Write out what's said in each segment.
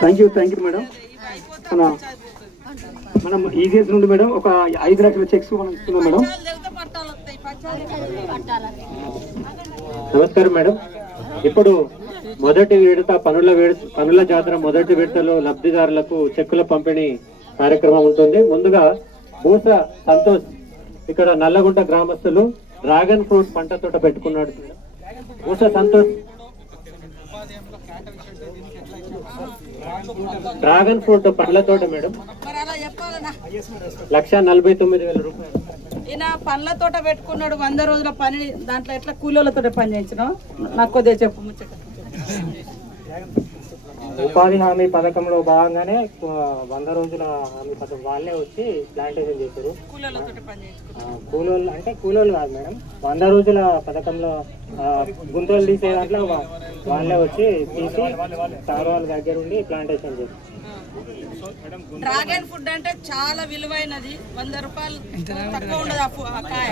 Thank you madam. మనం EGS నుండి madam ఒక 5 లక్షల చెక్స్ మనం ఇస్తున్నాం మేడం. నమస్కారం మేడం. ఇప్పుడు మొదటి విడత పనుల జాతర మొదటి విడతలో లబ్ధిదారులకు చెక్కుల పంపిణీ కార్యక్రమం ఉంటుంది. ముందుగా బూస సంతోష్ ఇక్కడ నల్లగుంట గ్రామస్తులు డ్రాగన్ ఫ్రూట్ పంట తోట పెట్టుకున్నాడు. బూస సంతోష్ డ్రాగన్ ఫ్రూట్ పండ్ల తోట మేడం 1,49,000 రూపాయలు. ఈయన పండ్ల తోట పెట్టుకున్నాడు. 100 రోజుల పని దాంట్లో ఎట్లా కూలీలతో పని చేయించడం నాకు కొద్దిగా చెప్పు ముచ్చట. ఉపాధి హామీ పథకంలో భాగంగానే 100 రోజుల హామీ పథకం వాళ్ళే వచ్చి ప్లాంటేషన్ చేశారు. కూలోళ్ళు అంటే కూలోళ్ళు కాదు మేడం, 100 రోజుల పథకంలో గుంతలు తీసే దాంట్లో వాళ్ళే వచ్చి తీసి సార్ వాళ్ళ దగ్గర ఉండి ప్లాంటేషన్ చేశారు. డ్రాగన్ ఫుడ్ అంటే చాలా విలువైనది. 100 రూపాయలు తక్కువ ఉండదు. ఆ కాయ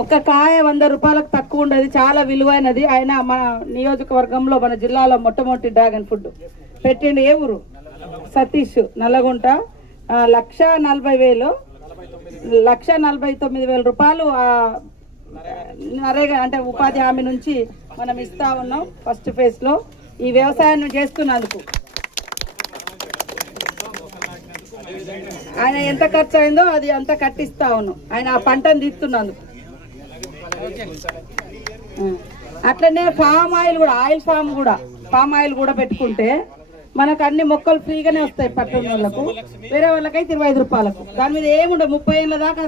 ఒక కాయ 100 రూపాయలకు తక్కువ ఉండదు, చాలా విలువైనది. ఆయన మన నియోజకవర్గంలో మన జిల్లాలో మొట్టమొదటి డ్రాగన్ ఫుడ్ పెట్టిండు. ఏ ఊరు? సతీష్, నల్లగుంట. 1,40,000 1,49,000 రూపాయలు నరేగా అంటే ఉపాధి హామీ నుంచి మనం ఇస్తా ఉన్నాం. ఫస్ట్ ఫేజ్ లో ఈ వ్యవసాయాన్ని చేస్తున్నందుకు ఆయన ఎంత ఖర్చు అయిందో అది అంతా కట్టిస్తా ఉన్నాం. ఆయన ఆ పంటను తీస్తున్నందుకు. అట్లనే ఫామ్ ఆయిల్ కూడా, ఫామ్ ఆయిల్ కూడా పెట్టుకుంటే మనకు అన్ని మొక్కలు ఫ్రీగానే వస్తాయి. పట్టణ వాళ్ళకు, వేరే వాళ్ళకైతే 25 రూపాయలకు. దాని మీద ఏముండవు. 30 ఏళ్ళ దాకా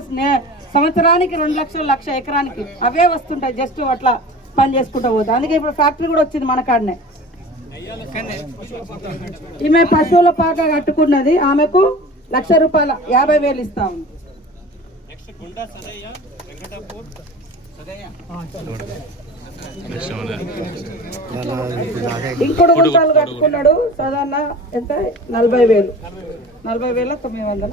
సంవత్సరానికి 2 లక్షలు, 1,00,000 ఎకరానికి అవే వస్తుంటాయి. జస్ట్ అట్లా పని చేసుకుంటూ పోతాయి. అందుకే ఇప్పుడు ఫ్యాక్టరీ కూడా వచ్చింది మన కాడనే. ఈమె పశువుల పాక కట్టుకున్నది. ఆమెకు 1,00,000 రూపాయల 50,000 ఇస్తా ఉంది. ఇంకుడు గుంటలు కట్టుకున్నాడు. సాధారణ ఎంత? 40,000 40,900.